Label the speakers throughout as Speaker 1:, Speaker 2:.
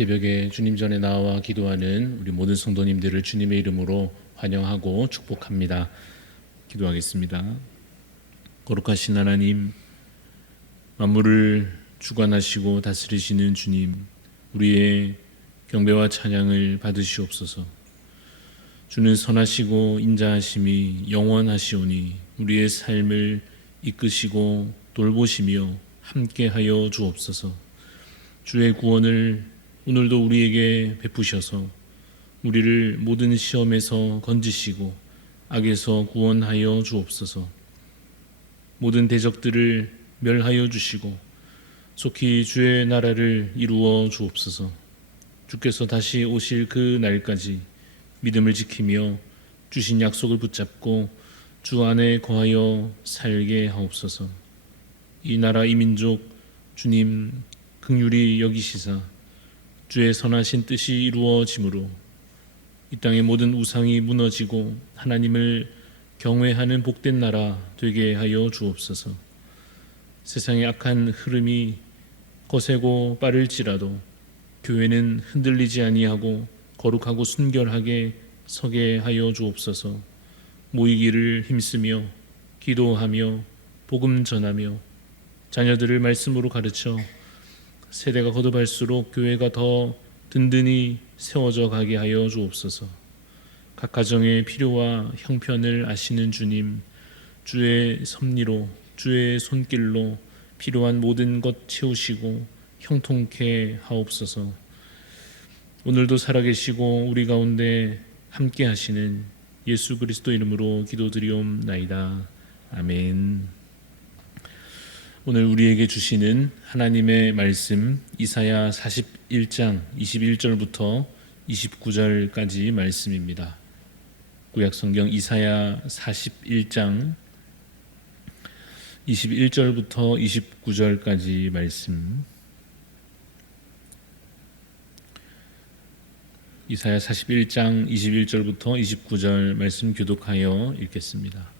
Speaker 1: 새벽에 주님 전에 나와 기도하는 우리 모든 성도님들을 주님의 이름으로 환영하고 축복합니다. 기도하겠습니다. 거룩하신 하나님, 만물을 주관하시고 다스리시는 주님, 우리의 경배와 찬양을 받으시옵소서. 주는 선하시고 인자하심이 영원하시오니 우리의 삶을 이끄시고 돌보시며 함께하여 주옵소서. 주의 구원을 오늘도 우리에게 베푸셔서 우리를 모든 시험에서 건지시고 악에서 구원하여 주옵소서. 모든 대적들을 멸하여 주시고 속히 주의 나라를 이루어 주옵소서. 주께서 다시 오실 그 날까지 믿음을 지키며 주신 약속을 붙잡고 주 안에 거하여 살게 하옵소서. 이 나라 이 민족 주님 긍휼히 여기시사 주의 선하신 뜻이 이루어짐으로 이 땅의 모든 우상이 무너지고 하나님을 경외하는 복된 나라 되게 하여 주옵소서. 세상의 악한 흐름이 거세고 빠를지라도 교회는 흔들리지 아니하고 거룩하고 순결하게 서게 하여 주옵소서. 모이기를 힘쓰며 기도하며 복음 전하며 자녀들을 말씀으로 가르쳐 세대가 거듭할수록 교회가 더 든든히 세워져 가게 하여 주옵소서. 각 가정의 필요와 형편을 아시는 주님, 주의 섭리로 주의 손길로 필요한 모든 것 채우시고 형통케 하옵소서. 오늘도 살아계시고 우리 가운데 함께 하시는 예수 그리스도 이름으로 기도드리옵나이다. 아멘. 오늘 우리에게 주시는 하나님의 말씀 이사야 41장 21절부터 29절까지 말씀입니다. 구약 성경 이사야 41장 21절부터 29절까지 말씀 이사야 41장 21절부터 29절 말씀 교독하여 읽겠습니다.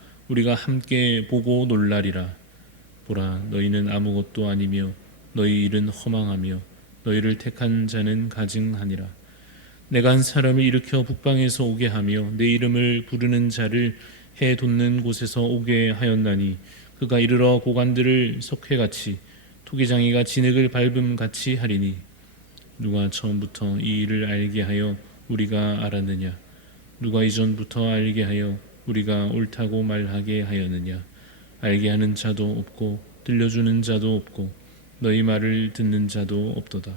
Speaker 1: 우리가 함께 보고 놀라리라. 보라 너희는 아무것도 아니며 너희 일은 허망하며 너희를 택한 자는 가증하니라. 내가 한 사람을 일으켜 북방에서 오게 하며 내 이름을 부르는 자를 해 돋는 곳에서 오게 하였나니 그가 이르러 고관들을 석회같이 토기장이가 진흙을 밟음 같이 하리니 누가 처음부터 이 일을 알게 하여 우리가 알았느냐? 누가 이전부터 알게 하여 우리가 옳다고 말하게 하였느냐? 알게 하는 자도 없고 들려주는 자도 없고 너희 말을 듣는 자도 없도다.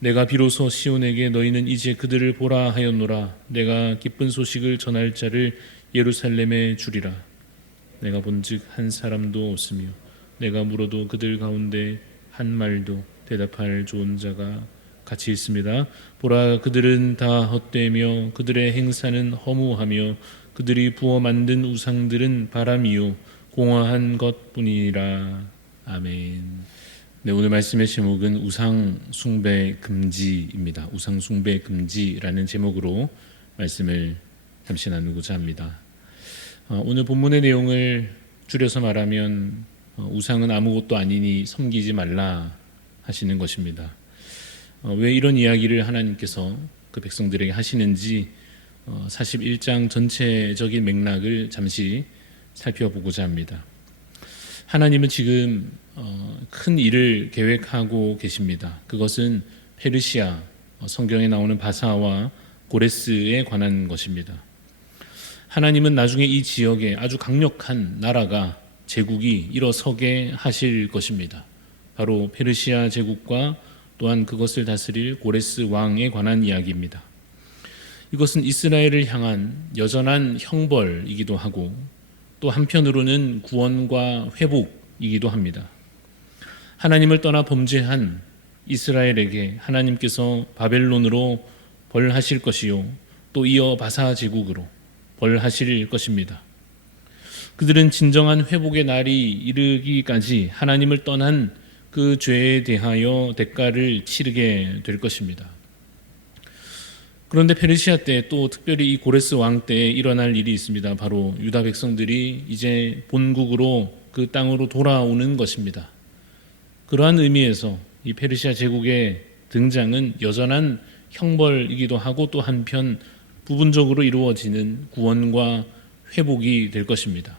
Speaker 1: 내가 비로소 시온에게 너희는 이제 그들을 보라 하였노라. 내가 기쁜 소식을 전할 자를 예루살렘에 주리라. 내가 본즉 한 사람도 없으며 내가 물어도 그들 가운데 한 말도 대답할 좋은 자가 같이 있습니다. 보라 그들은 다 헛되며 그들의 행사는 허무하며 그들이 부어 만든 우상들은 바람이요 공허한 것뿐이라. 아멘. 네, 오늘 말씀의 제목은 우상 숭배 금지입니다. 우상 숭배 금지라는 제목으로 말씀을 잠시 나누고자 합니다. 어, 오늘 본문의 내용을 줄여서 말하면 어, 우상은 아무것도 아니니 섬기지 말라 하시는 것입니다. 어, 왜 이런 이야기를 하나님께서 그 백성들에게 하시는지 41장 전체적인 맥락을 잠시 살펴보고자 합니다. 하나님은 지금 큰 일을 계획하고 계십니다. 그것은 페르시아 성경에 나오는 바사와 고레스에 관한 것입니다. 하나님은 나중에 이 지역에 아주 강력한 나라가 제국이 일어서게 하실 것입니다. 바로 페르시아 제국과 또한 그것을 다스릴 고레스 왕에 관한 이야기입니다. 이것은 이스라엘을 향한 여전한 형벌이기도 하고 또 한편으로는 구원과 회복이기도 합니다. 하나님을 떠나 범죄한 이스라엘에게 하나님께서 바벨론으로 벌하실 것이요 또 이어 바사 제국으로 벌하실 것입니다. 그들은 진정한 회복의 날이 이르기까지 하나님을 떠난 그 죄에 대하여 대가를 치르게 될 것입니다. 그런데 페르시아 때 또 특별히 이 고레스 왕 때에 일어날 일이 있습니다. 바로 유다 백성들이 이제 본국으로 그 땅으로 돌아오는 것입니다. 그러한 의미에서 이 페르시아 제국의 등장은 여전한 형벌이기도 하고 또 한편 부분적으로 이루어지는 구원과 회복이 될 것입니다.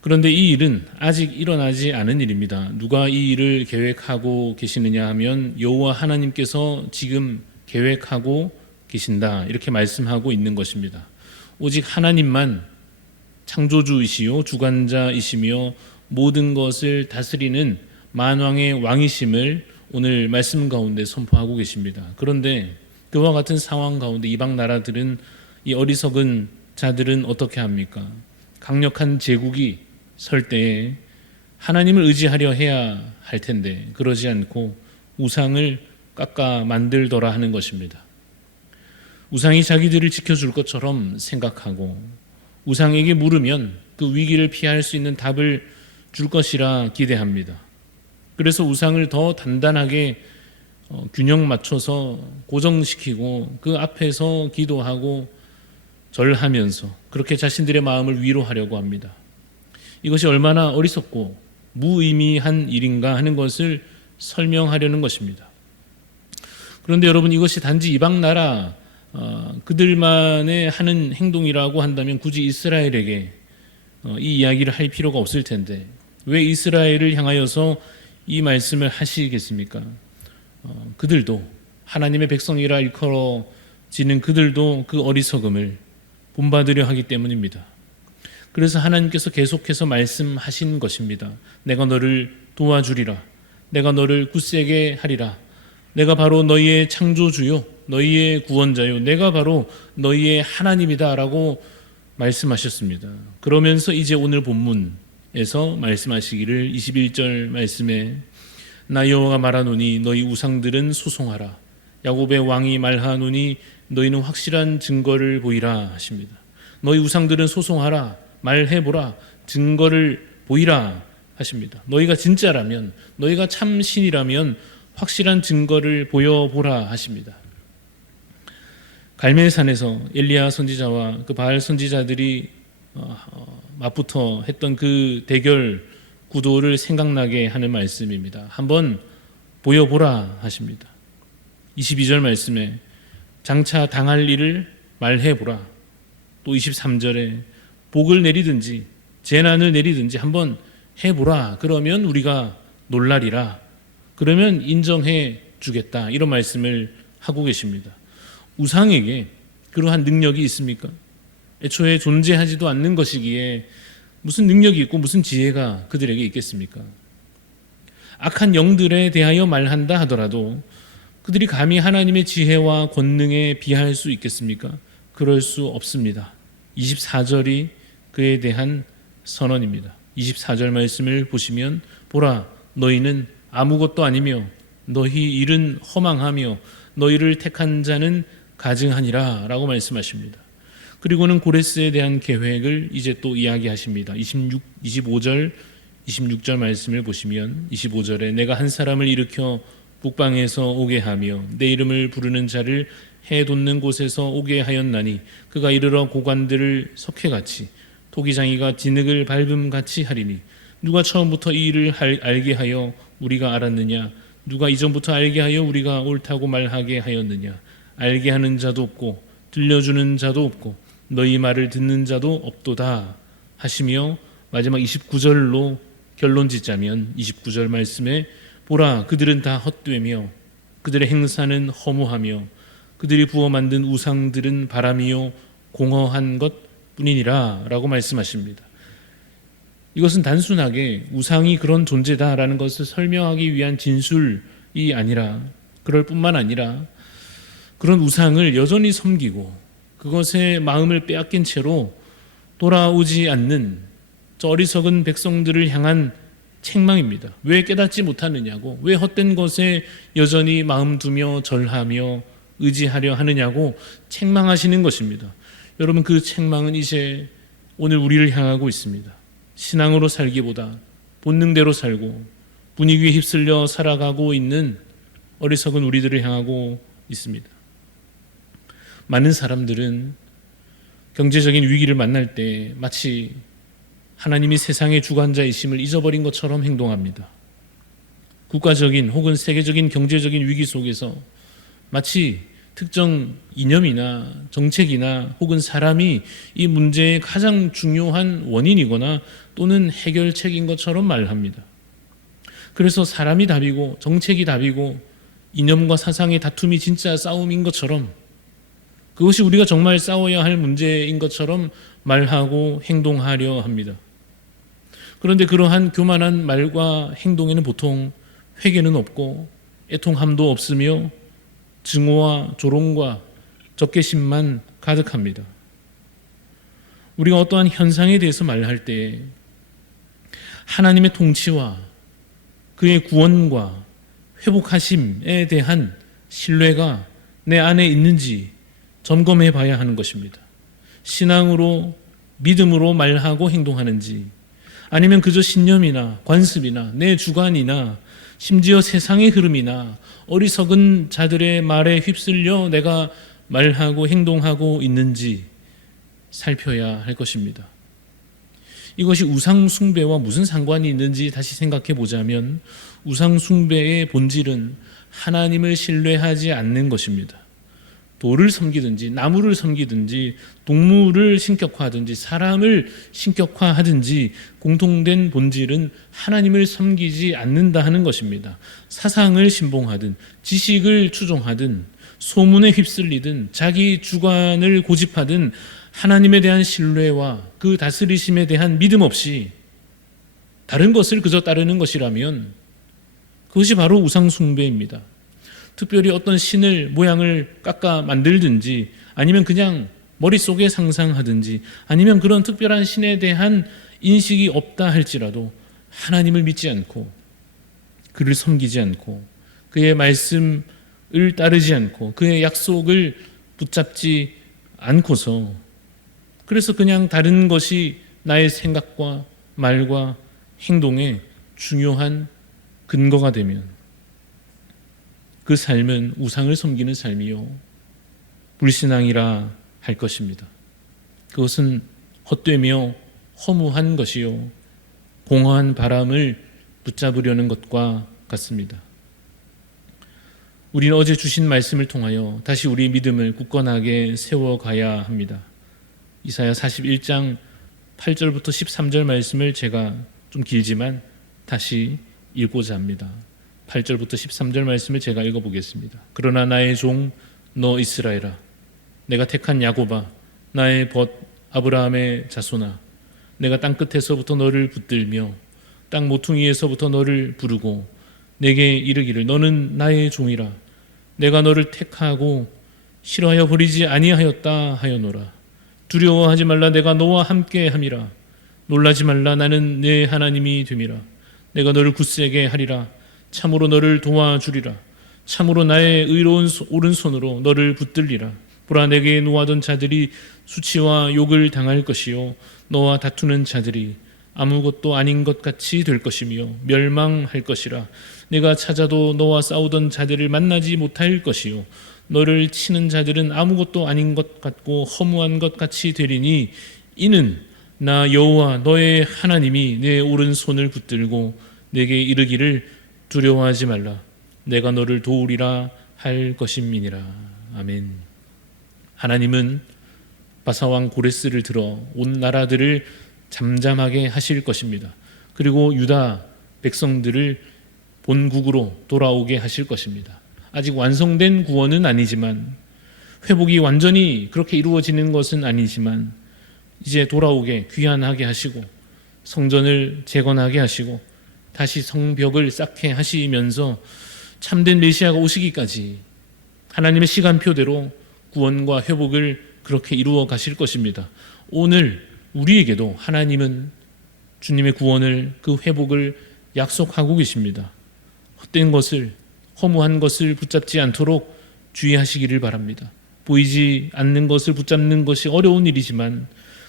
Speaker 1: 그런데 이 일은 아직 일어나지 않은 일입니다. 누가 이 일을 계획하고 계시느냐 하면 여호와 하나님께서 지금 계획하고 계신다 이렇게 말씀하고 있는 것입니다. 오직 하나님만 창조주이시요 주관자이시며 모든 것을 다스리는 만왕의 왕이심을 오늘 말씀 가운데 선포하고 계십니다. 그런데 그와 같은 상황 가운데 이방 나라들은 이 어리석은 자들은 어떻게 합니까? 강력한 제국이 설 때에 하나님을 의지하려 해야 할 텐데 그러지 않고 우상을 깎아 만들더라 하는 것입니다. 우상이 자기들을 지켜줄 것처럼 생각하고 우상에게 물으면 그 위기를 피할 수 있는 답을 줄 것이라 기대합니다. 그래서 우상을 더 단단하게 어, 균형 맞춰서 고정시키고 그 앞에서 기도하고 절하면서 그렇게 자신들의 마음을 위로하려고 합니다. 이것이 얼마나 어리석고 무의미한 일인가 하는 것을 설명하려는 것입니다. 그런데 여러분 이것이 단지 이방 나라 어, 그들만의 하는 행동이라고 한다면 굳이 이스라엘에게 어, 이 이야기를 할 필요가 없을 텐데 왜 이스라엘을 향하여서 이 말씀을 하시겠습니까? 어, 그들도 하나님의 백성이라 일컬어지는 그들도 그 어리석음을 본받으려 하기 때문입니다. 그래서 하나님께서 계속해서 말씀하신 것입니다. 내가 너를 도와주리라. 내가 너를 굳세게 하리라. 내가 바로 너희의 창조주요, 너희의 구원자요, 내가 바로 너희의 하나님이다라고 말씀하셨습니다. 그러면서 이제 오늘 본문에서 말씀하시기를 21절 말씀에 나 여호와가 말하노니 너희 우상들은 소송하라. 야곱의 왕이 말하노니 너희는 확실한 증거를 보이라 하십니다. 너희 우상들은 소송하라. 말해보라. 증거를 보이라 하십니다. 너희가 진짜라면, 너희가 참 신이라면 확실한 증거를 보여보라 하십니다. 갈멜산에서 엘리야 선지자와 그 바알 선지자들이 어, 어, 맞붙어 했던 그 대결 구도를 생각나게 하는 말씀입니다. 한번 보여보라 하십니다. 22절 말씀에 장차 당할 일을 말해보라. 또 23절에 복을 내리든지 재난을 내리든지 한번 해보라. 그러면 우리가 놀라리라. 그러면 인정해 주겠다. 이런 말씀을 하고 계십니다. 우상에게 그러한 능력이 있습니까? 애초에 존재하지도 않는 것이기에 무슨 능력이 있고 무슨 지혜가 그들에게 있겠습니까? 악한 영들에 대하여 말한다 하더라도 그들이 감히 하나님의 지혜와 권능에 비할 수 있겠습니까? 그럴 수 없습니다. 24절이 그에 대한 선언입니다. 24절 말씀을 보시면 보라 너희는 아무것도 아니며 너희 일은 허망하며 너희를 택한 자는 가증하니라 라고 말씀하십니다. 그리고는 고레스에 대한 계획을 이제 또 이야기하십니다. 26, 25절, 26절 말씀을 보시면 25절에 내가 한 사람을 일으켜 북방에서 오게 하며 내 이름을 부르는 자를 해 돋는 곳에서 오게 하였나니 그가 이르러 고관들을 석회같이 토기장이가 진흙을 밟음같이 하리니 누가 처음부터 이 일을 알게 하여 우리가 알았느냐 누가 이전부터 알게 하여 우리가 옳다고 말하게 하였느냐 알게 하는 자도 없고 들려주는 자도 없고 너희 말을 듣는 자도 없도다 하시며 마지막 29절로 결론 짓자면 29절 말씀에 보라 그들은 다 헛되며 그들의 행사는 허무하며 그들이 부어 만든 우상들은 바람이요 공허한 것 뿐이니라 라고 말씀하십니다. 이것은 단순하게 우상이 그런 존재다라는 것을 설명하기 위한 진술이 아니라 그럴 뿐만 아니라 그런 우상을 여전히 섬기고 그것에 마음을 빼앗긴 채로 돌아오지 않는 저 어리석은 백성들을 향한 책망입니다. 왜 깨닫지 못하느냐고, 왜 헛된 것에 여전히 마음 두며 절하며 의지하려 하느냐고 책망하시는 것입니다. 여러분 그 책망은 이제 오늘 우리를 향하고 있습니다. 신앙으로 살기보다 본능대로 살고 분위기에 휩쓸려 살아가고 있는 어리석은 우리들을 향하고 있습니다. 많은 사람들은 경제적인 위기를 만날 때 마치 하나님이 세상의 주관자이심을 잊어버린 것처럼 행동합니다. 국가적인 혹은 세계적인 경제적인 위기 속에서 마치 특정 이념이나 정책이나 혹은 사람이 이 문제의 가장 중요한 원인이거나 또는 해결책인 것처럼 말합니다. 그래서 사람이 답이고 정책이 답이고 이념과 사상의 다툼이 진짜 싸움인 것처럼 그것이 우리가 정말 싸워야 할 문제인 것처럼 말하고 행동하려 합니다. 그런데 그러한 교만한 말과 행동에는 보통 회개는 없고 애통함도 없으며 증오와 조롱과 적개심만 가득합니다. 우리가 어떠한 현상에 대해서 말할 때 하나님의 통치와 그의 구원과 회복하심에 대한 신뢰가 내 안에 있는지 점검해 봐야 하는 것입니다. 신앙으로 믿음으로 말하고 행동하는지 아니면 그저 신념이나 관습이나 내 주관이나 심지어 세상의 흐름이나 어리석은 자들의 말에 휩쓸려 내가 말하고 행동하고 있는지 살펴야 할 것입니다. 이것이 우상 숭배와 무슨 상관이 있는지 다시 생각해 보자면 우상 숭배의 본질은 하나님을 신뢰하지 않는 것입니다. 돌을 섬기든지 나무를 섬기든지 동물을 신격화하든지 사람을 신격화하든지 공통된 본질은 하나님을 섬기지 않는다 하는 것입니다. 사상을 신봉하든 지식을 추종하든 소문에 휩쓸리든 자기 주관을 고집하든 하나님에 대한 신뢰와 그 다스리심에 대한 믿음 없이 다른 것을 그저 따르는 것이라면 그것이 바로 우상 숭배입니다. 특별히 어떤 신을 모양을 깎아 만들든지 아니면 그냥 머릿속에 상상하든지 아니면 그런 특별한 신에 대한 인식이 없다 할지라도 하나님을 믿지 않고 그를 섬기지 않고 그의 말씀을 따르지 않고 그의 약속을 붙잡지 않고서 그래서 그냥 다른 것이 나의 생각과 말과 행동의 중요한 근거가 되면 그 삶은 우상을 섬기는 삶이요. 불신앙이라 할 것입니다. 그것은 헛되며 허무한 것이요. 공허한 바람을 붙잡으려는 것과 같습니다. 우리는 어제 주신 말씀을 통하여 다시 우리 믿음을 굳건하게 세워가야 합니다. 이사야 41장 8절부터 13절 말씀을 제가 좀 길지만 다시 읽고자 합니다. 8절부터 13절 말씀을 제가 읽어보겠습니다. 그러나 나의 종 너 이스라엘아 내가 택한 야고바 나의 벗 아브라함의 자손아 내가 땅 끝에서부터 너를 붙들며 땅 모퉁이에서부터 너를 부르고 내게 이르기를 너는 나의 종이라. 내가 너를 택하고 싫어하여 버리지 아니하였다 하여노라. 두려워하지 말라. 내가 너와 함께 함이라. 놀라지 말라. 나는 내 하나님이 됨이라. 내가 너를 굳세게 하리라 참으로 너를 도와주리라. 참으로 나의 의로운 오른손으로 너를 붙들리라. 보라 내게 노하던 자들이 수치와 욕을 당할 것이요 너와 다투는 자들이 아무것도 아닌 것 같이 될 것이며 멸망할 것이라 내가 찾아도 너와 싸우던 자들을 만나지 못할 것이요 너를 치는 자들은 아무것도 아닌 것 같고 허무한 것 같이 되리니 이는 나 여호와 너의 하나님이 내 오른손을 붙들고 내게 이르기를 두려워하지 말라. 내가 너를 도우리라 할 것임이니라. 아멘. 하나님은 바사왕 고레스를 들어 온 나라들을 잠잠하게 하실 것입니다. 그리고 유다 백성들을 본국으로 돌아오게 하실 것입니다. 아직 완성된 구원은 아니지만 회복이 완전히 그렇게 이루어지는 것은 아니지만 이제 돌아오게 귀환하게 하시고 성전을 재건하게 하시고 다시 성벽을 쌓게 하시면서 참된 메시아가 오시기까지 하나님의 시간표대로 구원과 회복을 그렇게 이루어 가실 것입니다. 오늘 우리에게도 하나님은 주님의 구원을 그 회복을 약속하고 계십니다. 헛된 것을 허무한 것을 붙잡지 않도록 주의하시기를 바랍니다. 보이지 않는 것을 붙잡는 것이 어려운 일이지만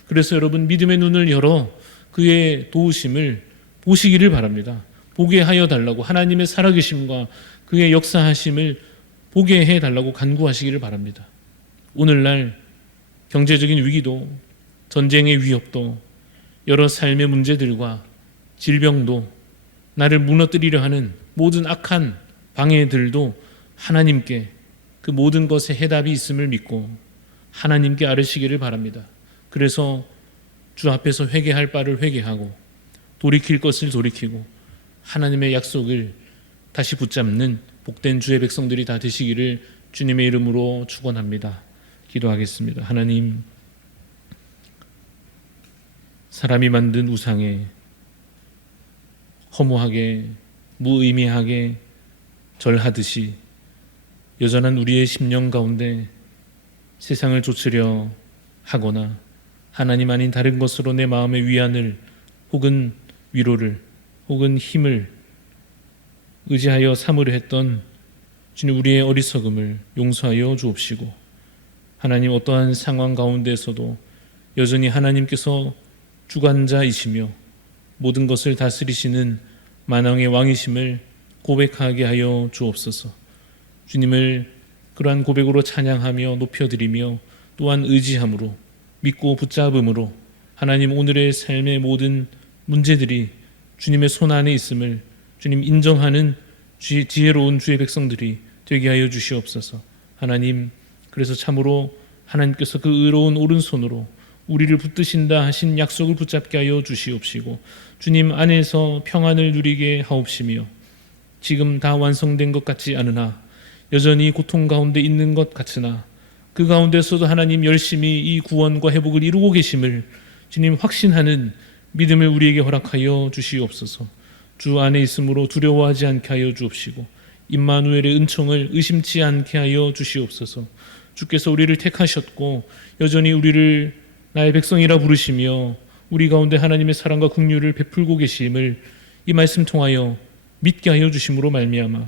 Speaker 1: 그래서 여러분 믿음의 눈을 열어 그의 도우심을 보시기를 바랍니다. 보게 하여 달라고 하나님의 살아계심과 그의 역사하심을 보게 해 달라고 간구하시기를 바랍니다. 오늘날 경제적인 위기도 전쟁의 위협도 여러 삶의 문제들과 질병도 나를 무너뜨리려 하는 모든 악한 방해들도 하나님께 그 모든 것에 해답이 있음을 믿고 하나님께 아뢰시기를 바랍니다. 그래서 주 앞에서 회개할 바를 회개하고 돌이킬 것을 돌이키고 하나님의 약속을 다시 붙잡는 복된 주의 백성들이 다 되시기를 주님의 이름으로 축원합니다. 기도하겠습니다. 하나님 사람이 만든 우상에 허무하게 무의미하게 절하듯이 여전한 우리의 심령 가운데 세상을 좇으려 하거나 하나님 아닌 다른 것으로 내 마음의 위안을 혹은 위로를 혹은 힘을 의지하여 삼으려 했던 주님 우리의 어리석음을 용서하여 주옵시고 하나님 어떠한 상황 가운데서도 여전히 하나님께서 주관자이시며 모든 것을 다스리시는 만왕의 왕이심을 고백하게 하여 주옵소서. 주님을 그러한 고백으로 찬양하며 높여드리며 또한 의지함으로 믿고 붙잡음으로 하나님 오늘의 삶의 모든 문제들이 주님의 손 안에 있음을 주님 인정하는 지- 지혜로운 주의 백성들이 되게 하여 주시옵소서. 하나님 그래서 참으로 하나님께서 그 의로운 오른손으로 우리를 붙드신다 하신 약속을 붙잡게 하여 주시옵시고 주님 안에서 평안을 누리게 하옵시며 지금 다 완성된 것 같지 않으나 여전히 고통 가운데 있는 것 같으나 그 가운데서도 하나님 열심히 이 구원과 회복을 이루고 계심을 주님 확신하는 믿음을 우리에게 허락하여 주시옵소서. 주 안에 있으므로 두려워하지 않게 하여 주옵시고 임마누엘의 은총을 의심치 않게 하여 주시옵소서. 주께서 우리를 택하셨고 여전히 우리를 나의 백성이라 부르시며 우리 가운데 하나님의 사랑과 긍휼을 베풀고 계심을 이 말씀 통하여 믿게 하여 주심으로 말미암아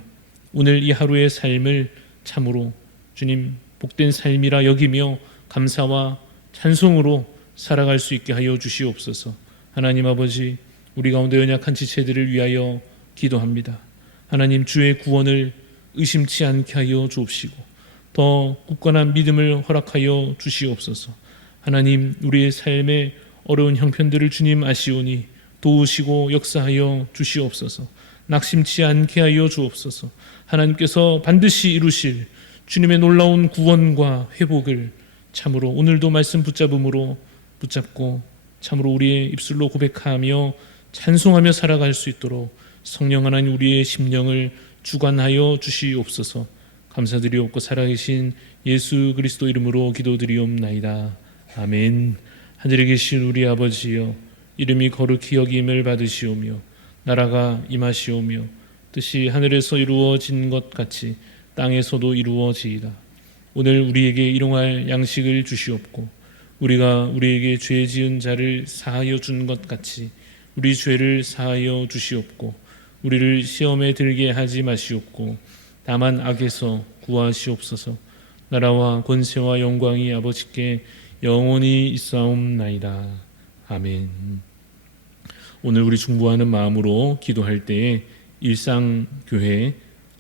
Speaker 1: 오늘 이 하루의 삶을 참으로 주님 복된 삶이라 여기며 감사와 찬송으로 살아갈 수 있게 하여 주시옵소서. 하나님 아버지 우리 가운데 연약한 지체들을 위하여 기도합니다. 하나님 주의 구원을 의심치 않게 하여 주옵시고 더 굳건한 믿음을 허락하여 주시옵소서. 하나님 우리의 삶의 어려운 형편들을 주님 아시오니 도우시고 역사하여 주시옵소서. 낙심치 않게 하여 주옵소서. 하나님께서 반드시 이루실 주님의 놀라운 구원과 회복을 참으로 오늘도 말씀 붙잡음으로 붙잡고 참으로 우리의 입술로 고백하며 찬송하며 살아갈 수 있도록 성령 하나님 우리의 심령을 주관하여 주시옵소서. 감사드리옵고 살아계신 예수 그리스도 이름으로 기도드리옵나이다. 아멘. 하늘에 계신 우리 아버지여 이름이 거룩히 여김을 받으시오며 나라가 임하시오며 뜻이 하늘에서 이루어진 것 같이 땅에서도 이루어지이다. 오늘 우리에게 일용할 양식을 주시옵고 우리가 우리에게 죄 지은 자를 사하여 준 것 같이 우리 죄를 사하여 주시옵고 우리를 시험에 들게 하지 마시옵고 다만 악에서 구하시옵소서. 나라와 권세와 영광이 아버지께 영원히 있사옵나이다. 아멘. 오늘 우리 중보하는 마음으로 기도할 때에 일상교회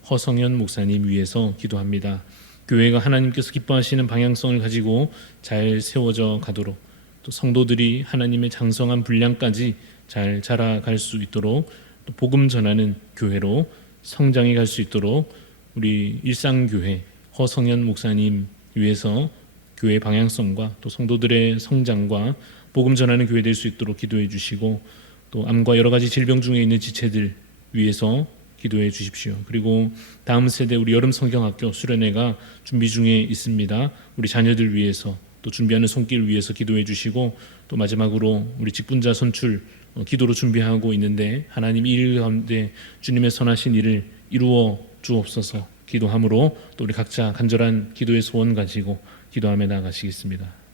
Speaker 1: 허성현 목사님 위해서 기도합니다. 교회가 하나님께서 기뻐하시는 방향성을 가지고 잘 세워져 가도록 또 성도들이 하나님의 장성한 분량까지 잘 자라갈 수 있도록 또 복음 전하는 교회로 성장해 갈 수 있도록 우리 일상교회 허성현 목사님 위해서 교회 방향성과 또 성도들의 성장과 복음 전하는 교회 될 수 있도록 기도해 주시고 또 암과 여러 가지 질병 중에 있는 지체들 위해서 기도해 주십시오. 그리고 다음 세대 우리 여름 성경학교 수련회가 준비 중에 있습니다. 우리 자녀들 위해서 또 준비하는 손길 위해서 기도해 주시고 또 마지막으로 우리 직분자 선출 어, 기도로 준비하고 있는데 하나님 이일 가운데 주님의 선하신 일을 이루어 주옵소서 기도함으로 또 우리 각자 간절한 기도의 소원 가지고 기도하며 나아가시겠습니다.